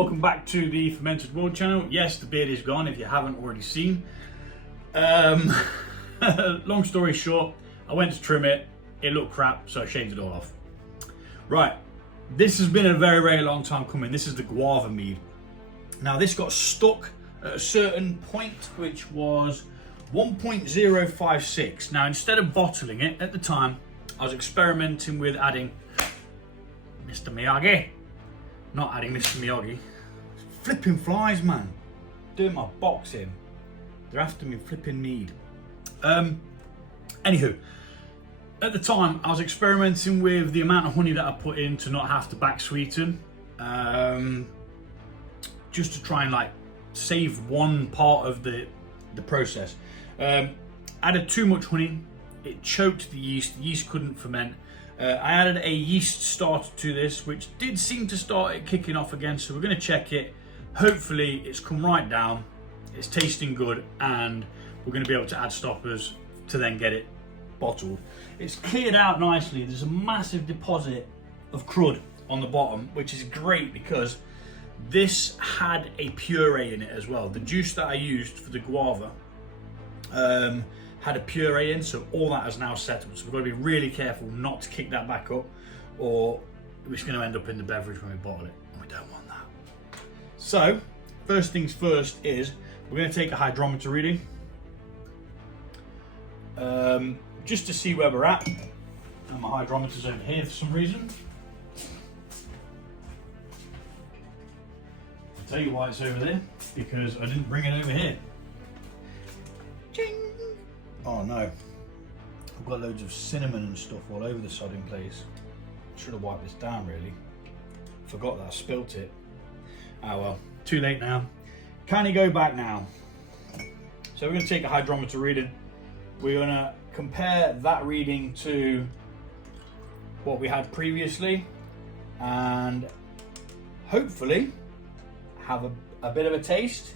welcome back to the Fermented World channel. Yes, the beard is gone if you haven't already seen. Long story short, I went to trim it, it looked crap, so I shaved it all off. Right, this has been a very, very long time coming. This is the Guava mead. Now this got stuck at a certain point, which was 1.056. Now instead of bottling it, at the time, I was experimenting with adding Mr. Miyagi. Not adding Mr. Miyagi. Flipping flies, man. Doing my boxing. They're after me flipping mead. Anywho, at the time I was experimenting with the amount of honey that I put in to not have to back sweeten. Just to try and like save one part of the process. Added too much honey, it choked the yeast couldn't ferment. I added a yeast starter to this, which did seem to start it kicking off again, so we're going to check it. Hopefully it's come right down, it's tasting good, and we're going to be able to add stoppers to then get it bottled. It's cleared out nicely. There's a massive deposit of crud on the bottom, which is great because this had a puree in it as well. The juice that I used for the guava had a puree in, so all that is now settled. So we've got to be really careful not to kick that back up, or it's going to end up in the beverage when we bottle it, and we don't want that. So first things first is we're going to take a hydrometer reading, just to see where we're at. And my hydrometer's over here for some reason. I'll tell you why it's over there, because I didn't bring it over here. Ching! Oh no, I've got loads of cinnamon and stuff all over the sodding place. Should have wiped this down really. Forgot that I spilt it. Oh well, too late now. Can you go back now? So we're going to take a hydrometer reading. We're going to compare that reading to what we had previously, and hopefully have a bit of a taste.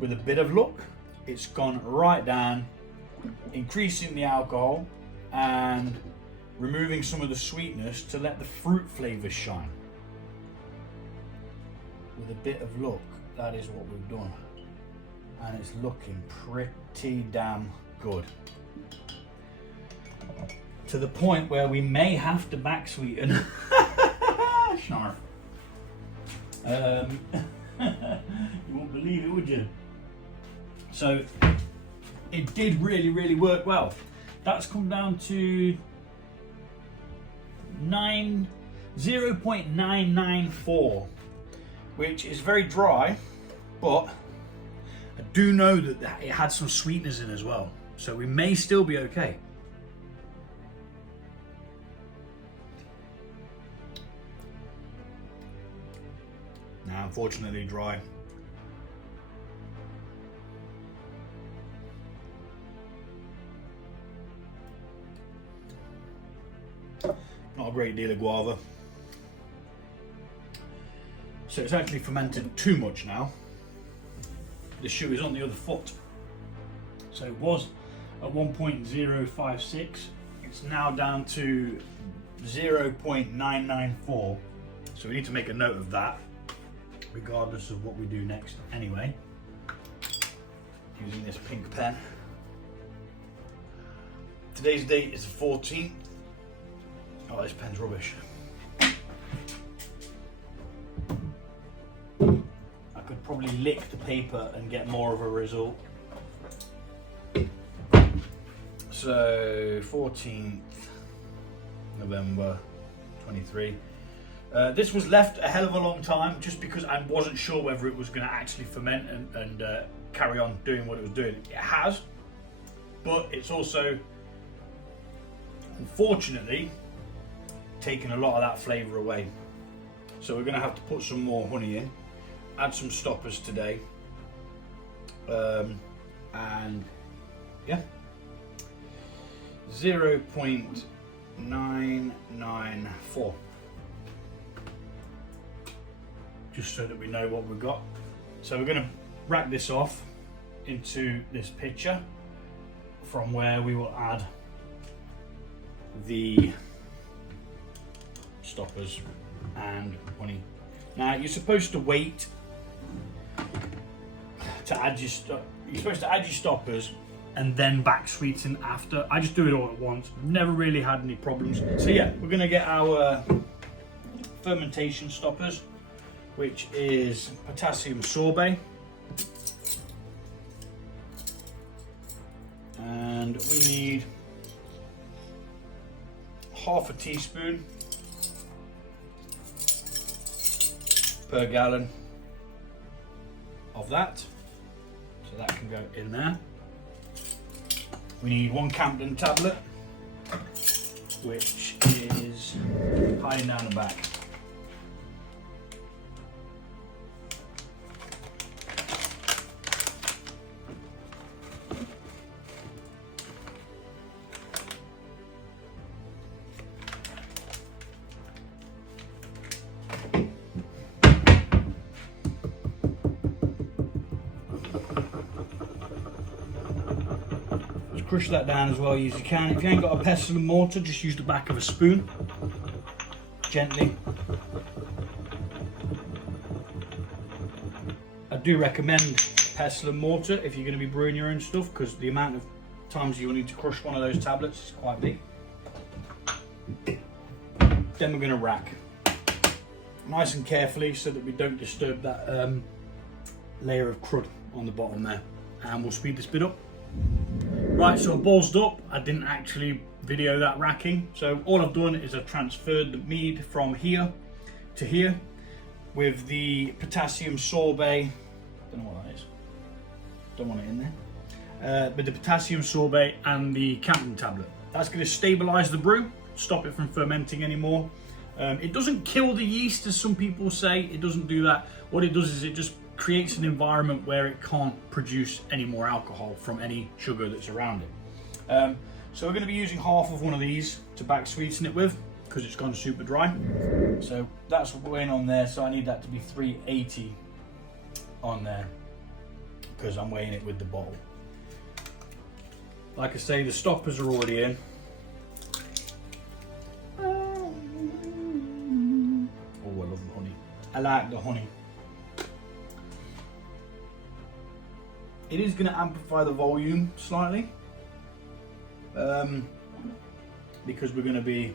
With a bit of luck, it's gone right down, increasing the alcohol and removing some of the sweetness to let the fruit flavors shine. With a bit of luck, that is what we've done, and it's looking pretty damn good, to the point where we may have to back sweeten. Snarf. You won't believe it, would you? So it did really work well. That's come down to 0.994, which is very dry, but I do know that it had some sweetness in as well, so we may still be okay. Now, unfortunately, dry. Not a great deal of guava. So it's actually fermented too much now. The shoe is on the other foot. So it was at 1.056. It's now down to 0.994. So we need to make a note of that, regardless of what we do next anyway. Using this pink pen. Today's date is the 14th. Oh, this pen's rubbish. I could probably lick the paper and get more of a result. So, 14th November 23. This was left a hell of a long time just because I wasn't sure whether it was going to actually ferment and carry on doing what it was doing. It has, but it's also, unfortunately, taking a lot of that flavour away. So we're going to have to put some more honey in, add some stoppers today, and yeah, 0.994, just so that we know what we've got. So we're going to rack this off into this pitcher, from where we will add the stoppers and honey Now you're supposed to wait to add your you're supposed to add your stoppers and then back sweeten after. I just do it all at once. Never really had any problems. So yeah, we're gonna get our fermentation stoppers, which is potassium sorbate. And we need half a teaspoon per gallon of that. So that can go in there. We need 1 Campden tablet, which is hiding down the back. Crush that down as well as you can. If you ain't got a pestle and mortar, just use the back of a spoon, gently. I do recommend pestle and mortar if you're going to be brewing your own stuff, because the amount of times you'll need to crush one of those tablets is quite big. Then we're going to rack nice and carefully so that we don't disturb that layer of crud on the bottom there, and we'll speed this bit up. Right, so I ballsed up. I didn't actually video that racking. So all I've done is I've transferred the mead from here to here with the potassium sorbate. Don't know what that is. Don't want it in there. But the potassium sorbate and the Campden tablet. That's going to stabilize the brew, stop it from fermenting anymore. It doesn't kill the yeast as some people say. It doesn't do that. What it does is it just creates an environment where it can't produce any more alcohol from any sugar that's around it. So we're going to be using half of one of these to back sweeten it with, because it's gone super dry. So that's what we're weighing on there. So I need that to be 380 on there, because I'm weighing it with the bottle. Like I say, the stoppers are already in. Oh, I love the honey. I like the honey. It is going to amplify the volume slightly, because we're going to be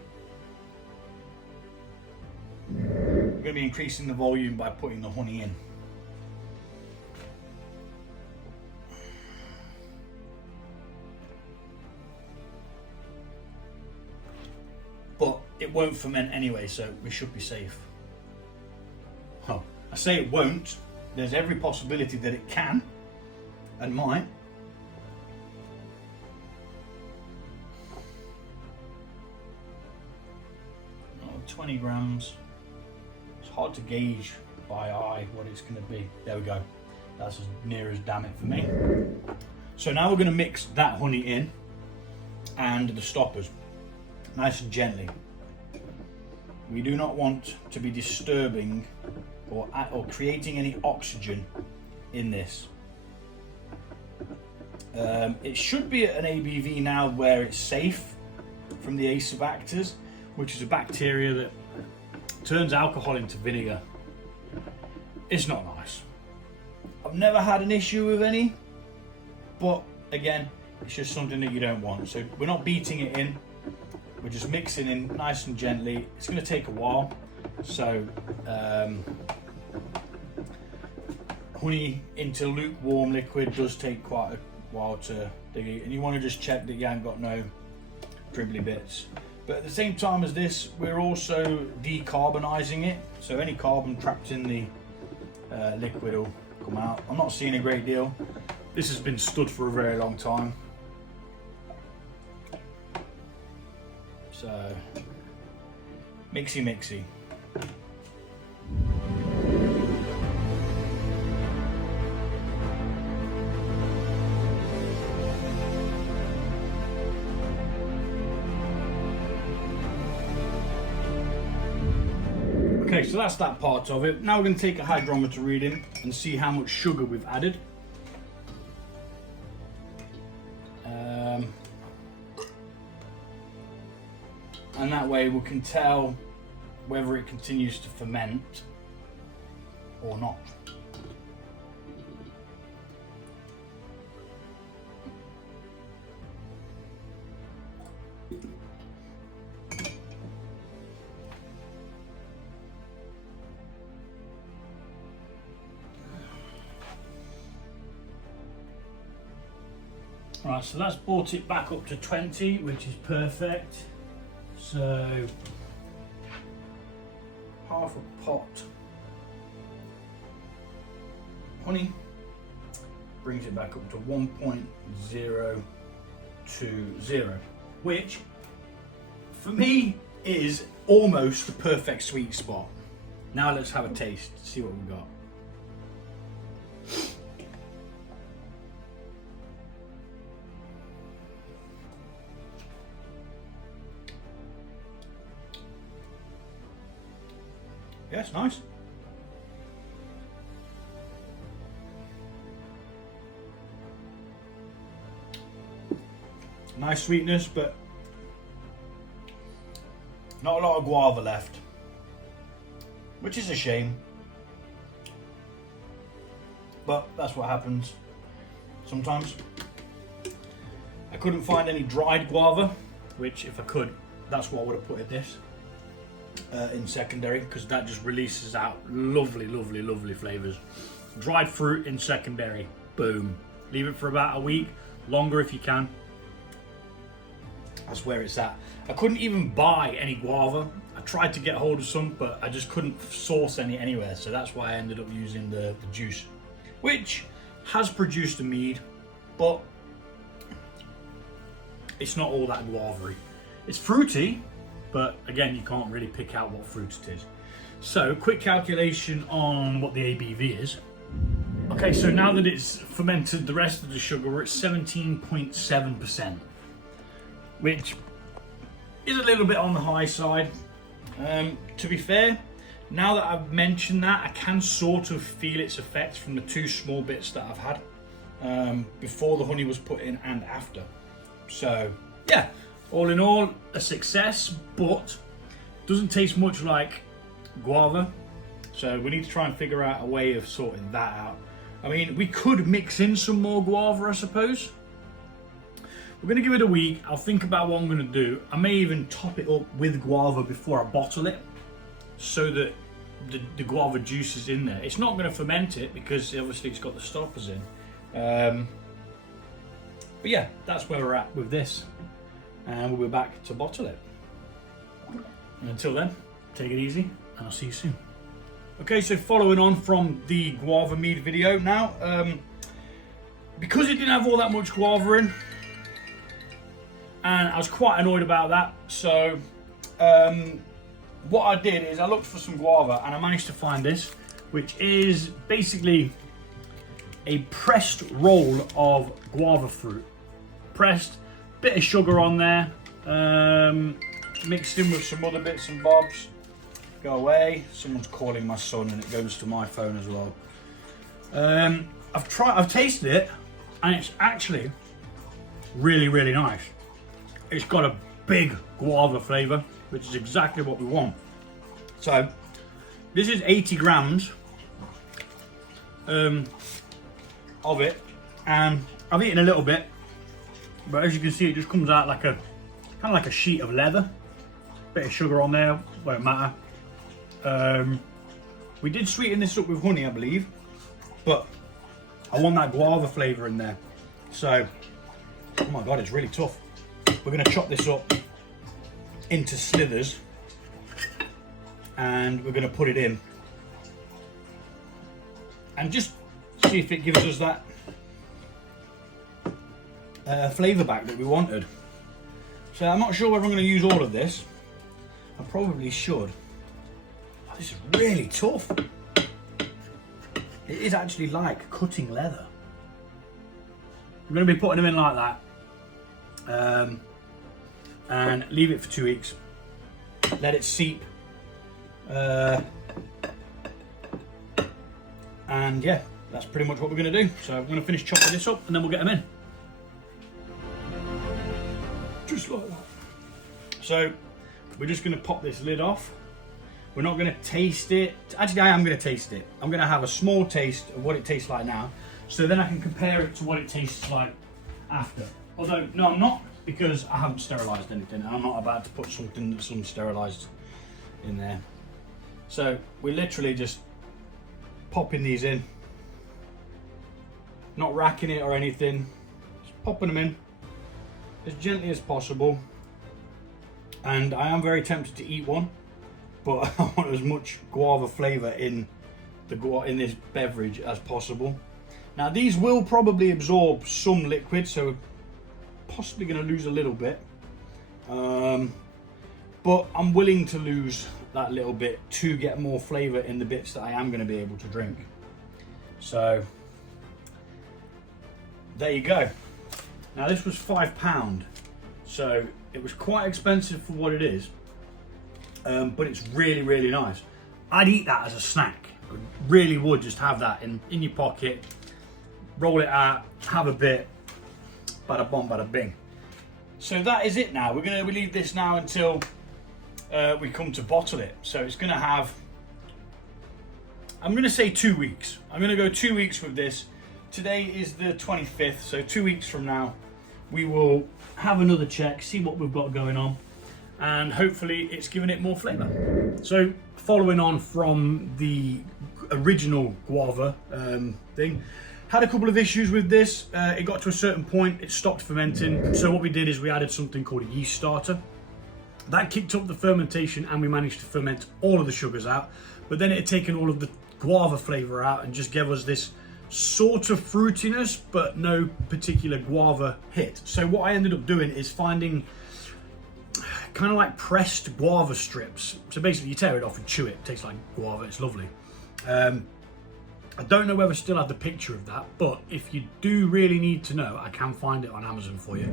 increasing the volume by putting the honey in. But it won't ferment anyway, so we should be safe. Oh, I say it won't. There's every possibility that it can. And might. 20 grams. It's hard to gauge by eye what it's going to be. There we go. That's as near as damn it for me. So now we're going to mix that honey in and the stoppers nice and gently. We do not want to be disturbing or creating any oxygen in this. It should be at an ABV now where it's safe from the acebacters, which is a bacteria that turns alcohol into vinegar. It's not nice. I've never had an issue with any, but again, it's just something that you don't want. So we're not beating it in, we're just mixing in nice and gently. It's going to take a while, so honey into lukewarm liquid does take quite a while to dig it, and you want to just check that you haven't got no dribbly bits. But at the same time as this, we're also decarbonising it, so any carbon trapped in the liquid will come out. I'm not seeing a great deal. This has been stood for a very long time, so mixy. Okay, so that's that part of it. Now we're going to take a hydrometer reading and see how much sugar we've added. And that way we can tell whether it continues to ferment or not. Right, so that's brought it back up to 20, which is perfect. So half a pot honey brings it back up to 1.020, which for me is almost the perfect sweet spot. Now let's have a taste, see what we've got. Yes, nice. Nice sweetness, but not a lot of guava left, which is a shame. But that's what happens sometimes. I couldn't find any dried guava, which if I could, that's what I would have put in this. In secondary, because that just releases out lovely, lovely, lovely flavors. Dried fruit in secondary, boom. Leave it for about a week, longer if you can. That's where it's at. I couldn't even buy any guava. I tried to get hold of some, but I just couldn't source any anywhere. So that's why I ended up using the juice, which has produced a mead, but it's not all that guava-y. It's fruity, but again, you can't really pick out what fruit it is. So, quick calculation on what the ABV is. Okay, so now that it's fermented the rest of the sugar, we're at 17.7%, which is a little bit on the high side. To be fair, now that I've mentioned that, I can sort of feel its effects from the two small bits that I've had before the honey was put in and after. So, yeah. All in all, a success, but doesn't taste much like guava. So we need to try and figure out a way of sorting that out. I mean, we could mix in some more guava, I suppose. We're gonna give it a week. I'll think about what I'm gonna do. I may even top it up with guava before I bottle it, so that the guava juice is in there. It's not gonna ferment it because obviously it's got the stoppers in. But yeah, that's where we're at with this. And we'll be back to bottle it. And until then, take it easy, and I'll see you soon. Okay, so following on from the guava mead video now, because it didn't have all that much guava in, and I was quite annoyed about that, so what I did is I looked for some guava, and I managed to find this, which is basically a pressed roll of guava fruit. Pressed, bit of sugar on there, mixed in with some other bits and bobs. Go away. Someone's calling my son, and it goes to my phone as well. I've tasted it, and it's actually really, really nice. It's got a big guava flavour, which is exactly what we want. So this is 80 grams of it, and I've eaten a little bit. But as you can see, it just comes out like a kind of like a sheet of leather. Bit of sugar on there, won't matter. We did sweeten this up with honey, I believe, but I want that guava flavour in there. So, oh my god, it's really tough. We're going to chop this up into slithers, and we're going to put it in, and just see if it gives us that flavour back that we wanted. So I'm not sure whether I'm going to use all of this. I probably should. Oh, this is really tough. It is actually like cutting leather. I'm going to be putting them in like that, and leave it for 2 weeks. Let it seep, and yeah, that's pretty much what we're going to do. So I'm going to finish chopping this up, and then we'll get them in. Just like that. So we're just going to pop this lid off, We're not going to taste it. Actually, I am going to taste it. I'm going to have a small taste of what it tastes like now, so then I can compare it to what it tastes like after. Although, no, I'm not, because I haven't sterilised anything. I'm not about to put something that's unsterilised in there. So we're literally just popping these in. Not racking it or anything. Just popping them in as gently as possible. And I am very tempted to eat one, but I want as much guava flavour in this beverage as possible. Now these will probably absorb some liquid, so possibly going to lose a little bit, but I'm willing to lose that little bit to get more flavour in the bits that I am going to be able to drink. So there you go. Now this was £5, so it was quite expensive for what it is, but it's really, really nice. I'd eat that as a snack. I really would just have that in your pocket, roll it out, have a bit, bada bom, bada bing. So that is it now. We're going to leave this now until we come to bottle it. So it's going to have, I'm going to say 2 weeks. I'm going to go 2 weeks with this. Today is the 25th, so 2 weeks from now we will have another check, see what we've got going on, and hopefully it's giving it more flavour. So following on from the original guava thing, had a couple of issues with this. It got to a certain point, it stopped fermenting. So what we did is we added something called a yeast starter. That kicked up the fermentation and we managed to ferment all of the sugars out. But then it had taken all of the guava flavour out and just gave us this sort of fruitiness, but no particular guava hit. So what I ended up doing is finding kind of like pressed guava strips. So basically you tear it off and chew it. It tastes like guava, it's lovely. I don't know whether I still have the picture of that, but if you do really need to know, I can find it on Amazon for you.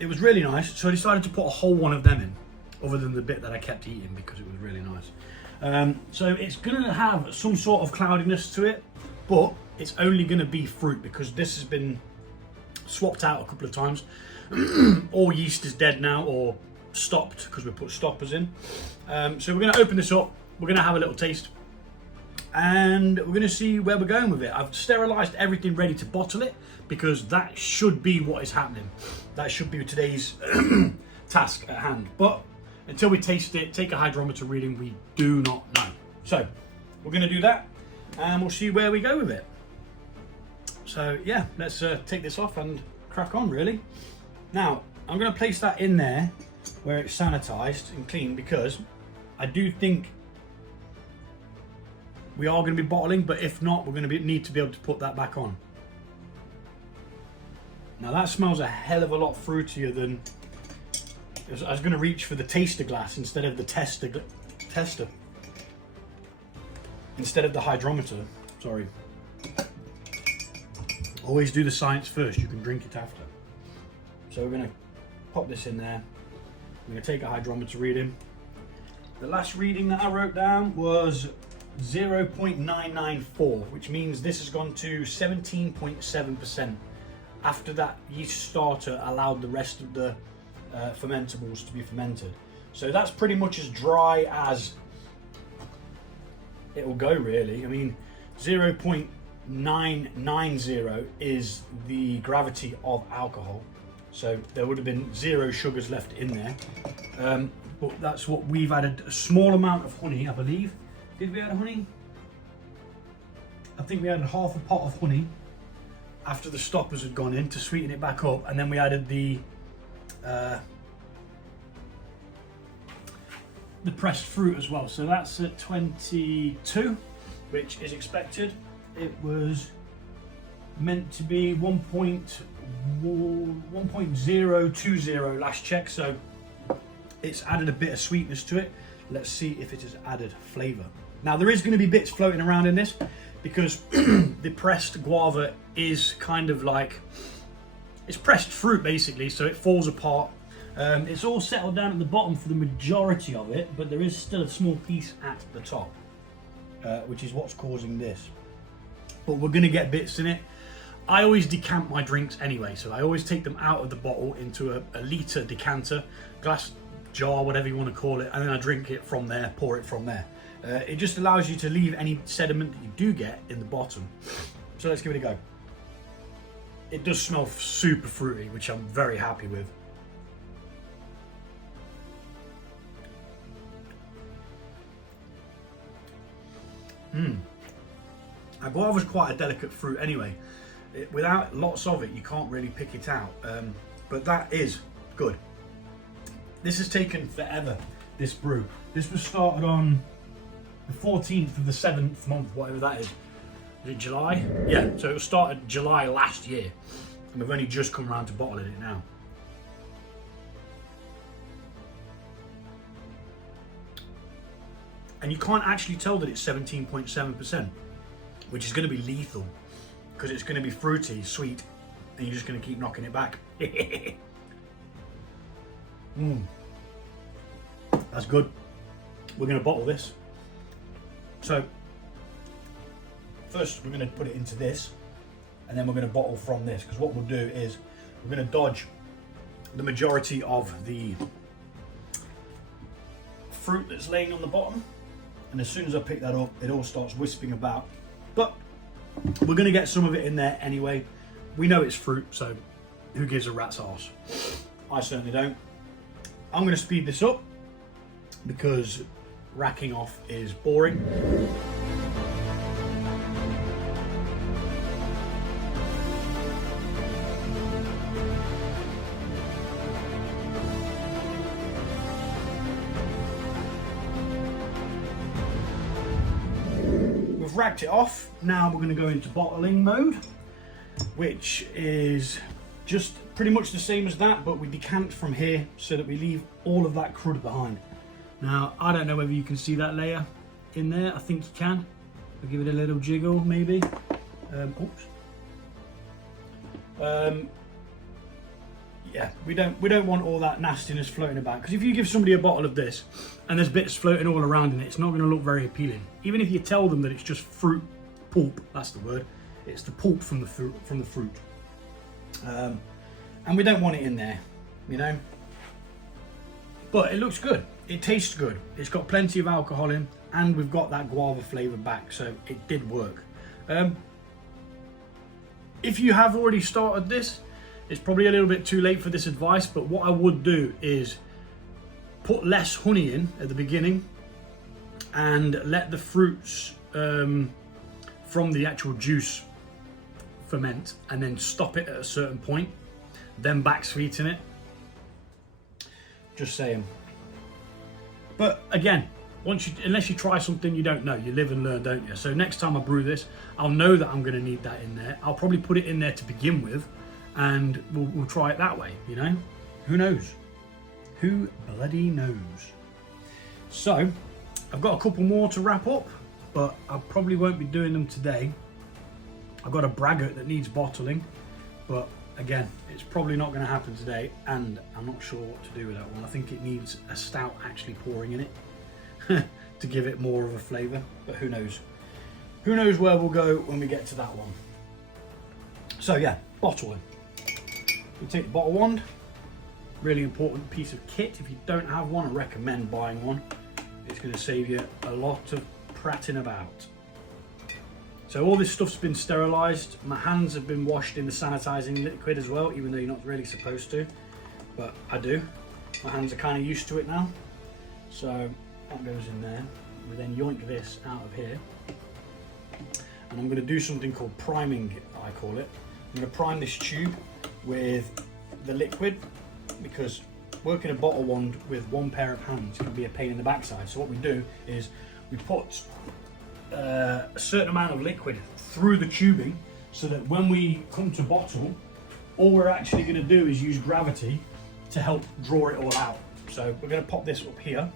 It was really nice, so I decided to put a whole one of them in, other than the bit that I kept eating because it was really nice. So it's going to have some sort of cloudiness to it, but it's only going to be fruit because this has been swapped out a couple of times. All yeast is dead now or stopped because we put stoppers in. So we're going to open this up, we're going to have a little taste, and we're going to see where we're going with it. I've sterilised everything ready to bottle it because that should be what is happening. That should be today's task at hand. But until we taste it, take a hydrometer reading, we do not know. So we're going to do that and we'll see where we go with it. So yeah, let's take this off and crack on really. Now I'm going to place that in there where it's sanitised and clean because I do think we are going to be bottling, but if not, we're going to need to be able to put that back on. Now that smells a hell of a lot fruitier than, I was going to reach for the taster glass instead of the tester, instead of the hydrometer, sorry. Always do the science first, you can drink it after. So we're going to pop this in there. I'm going to take a hydrometer reading. The last reading that I wrote down was 0.994, which means this has gone to 17.7% after that yeast starter allowed the rest of the fermentables to be fermented. So that's pretty much as dry as it will go really. I mean, 0.990 is the gravity of alcohol, so there would have been 0 sugars left in there, but that's what we've added. A small amount of honey, I believe. Did we add honey? I think we added half a pot of honey after the stoppers had gone in to sweeten it back up, and then we added the pressed fruit as well. So that's at 22, which is expected. It was meant to be 1.020 last check, so it's added a bit of sweetness to it. Let's see if it has added flavour. Now there is going to be bits floating around in this because the pressed guava is kind of like, it's pressed fruit basically, so it falls apart. It's all settled down at the bottom for the majority of it, but there is still a small piece at the top, which is what's causing this. But we're going to get bits in it. I always decant my drinks anyway, so I always take them out of the bottle into a litre decanter, glass jar, whatever you want to call it, and then I drink it from there, pour it from there. It just allows you to leave any sediment that you do get in the bottom. So let's give it a go. It does smell super fruity, which I'm very happy with. Guava is quite a delicate fruit anyway. Without lots of it, you can't really pick it out. But that is good. This has taken forever, this brew. This was started on the 14th of the 7th month, whatever that is. Is it July? Yeah, so it was started July last year. And we've only just come around to bottling it now. And you can't actually tell that it's 17.7%, which is going to be lethal, because it's going to be fruity, sweet, and you're just going to keep knocking it back. That's good. We're going to bottle this. So first we're going to put it into this, and then we're going to bottle from this, because what we'll do is we're going to dodge the majority of the fruit that's laying on the bottom, and as soon as I pick that up, it all starts wisping about. But we're going to get some of it in there anyway. We know it's fruit, so who gives a rat's arse? I certainly don't. I'm going to speed this up because racking off is boring. We've racked it off. Now we're going to go into bottling mode, which is just pretty much the same as that, but we decant from here so that we leave all of that crud behind. Now, I don't know whether you can see that layer in there. I think you can. I'll give it a little jiggle, maybe. Yeah, we don't want all that nastiness floating about, because if you give somebody a bottle of this and there's bits floating all around in it, it's not going to look very appealing. Even if you tell them that it's just fruit pulp, that's the word. It's the pulp from the fruit. And we don't want it in there, you know. But it looks good. It tastes good. It's got plenty of alcohol in, and we've got that guava flavour back, so it did work. If you have already started this, it's probably a little bit too late for this advice, but what I would do is put less honey in at the beginning and let the fruits from the actual juice ferment, and then stop it at a certain point, then back sweeten it. Just saying. But again, unless you try something, you don't know. You live and learn, don't you? So next time I brew this, I'll know that I'm going to need that in there. I'll probably put it in there to begin with, and we'll try it that way, you know? Who knows? Who bloody knows? So, I've got a couple more to wrap up, but I probably won't be doing them today. I've got a braggart that needs bottling, but again, it's probably not going to happen today, and I'm not sure what to do with that one. I think it needs a stout actually pouring in it to give it more of a flavour, but who knows? Who knows where we'll go when we get to that one. So yeah, bottling. You take the bottle wand, really important piece of kit. If you don't have one, I recommend buying one. It's going to save you a lot of prattling about. So all this stuff's been sterilised. My hands have been washed in the sanitising liquid as well, even though you're not really supposed to, but I do. My hands are kind of used to it now. So that goes in there. We then yoink this out of here. And I'm going to do something called priming, I call it. I'm going to prime this tube with the liquid, because working a bottle wand with one pair of hands can be a pain in the backside. So what we do is we put a certain amount of liquid through the tubing, so that when we come to bottle, all we're actually going to do is use gravity to help draw it all out. So we're going to pop this up here,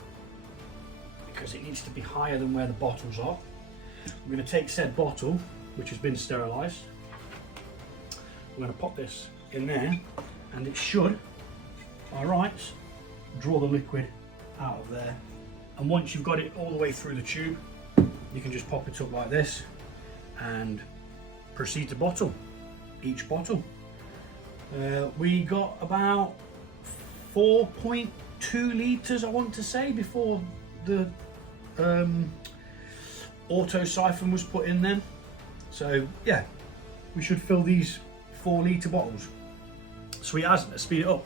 because it needs to be higher than where the bottles are. We're going to take said bottle, which has been sterilised. We're going to pop this in there, and it should, by rights, draw the liquid out of there. And once you've got it all the way through the tube, you can just pop it up like this and proceed to bottle. each bottle. We got about 4.2 litres, I want to say, before the auto siphon was put in then. So yeah, we should fill these 4 litre bottles. Sweet as, let's speed it up.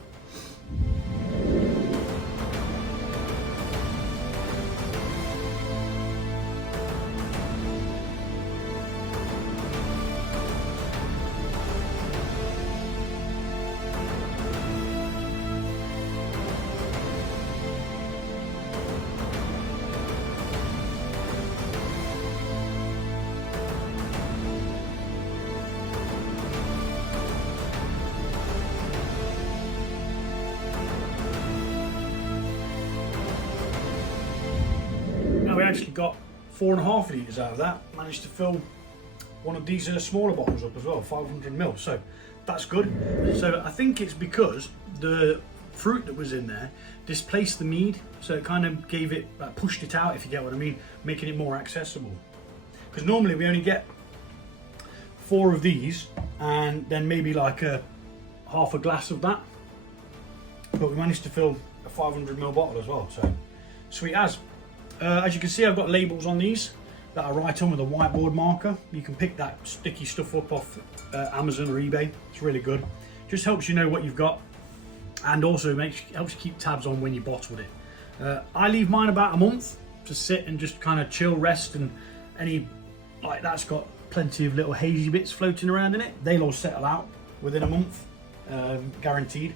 We actually got 4.5 litres out of that. Managed to fill one of these smaller bottles up as well, 500ml. So that's good. So I think it's because the fruit that was in there displaced the mead, so it kind of gave it, pushed it out, if you get what I mean, making it more accessible. Because normally we only get 4 of these and then maybe like half a glass of that, but we managed to fill a 500ml bottle as well. So sweet as. As you can see, I've got labels on these that I write on with a whiteboard marker. You can pick that sticky stuff up off Amazon or eBay. It's really good. Just helps you know what you've got, and also helps you keep tabs on when you bottled it. I leave mine about a month to sit and just kind of chill, rest, and any like that's got plenty of little hazy bits floating around in it. They'll all settle out within a month, guaranteed.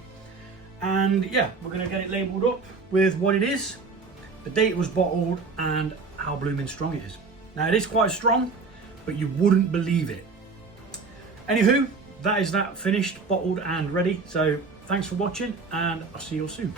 And yeah, we're going to get it labelled up with what it is, the date it was bottled, and how blooming strong it is. Now it is quite strong, but you wouldn't believe it. Anywho, that is that finished, bottled and ready. So thanks for watching, and I'll see you all soon.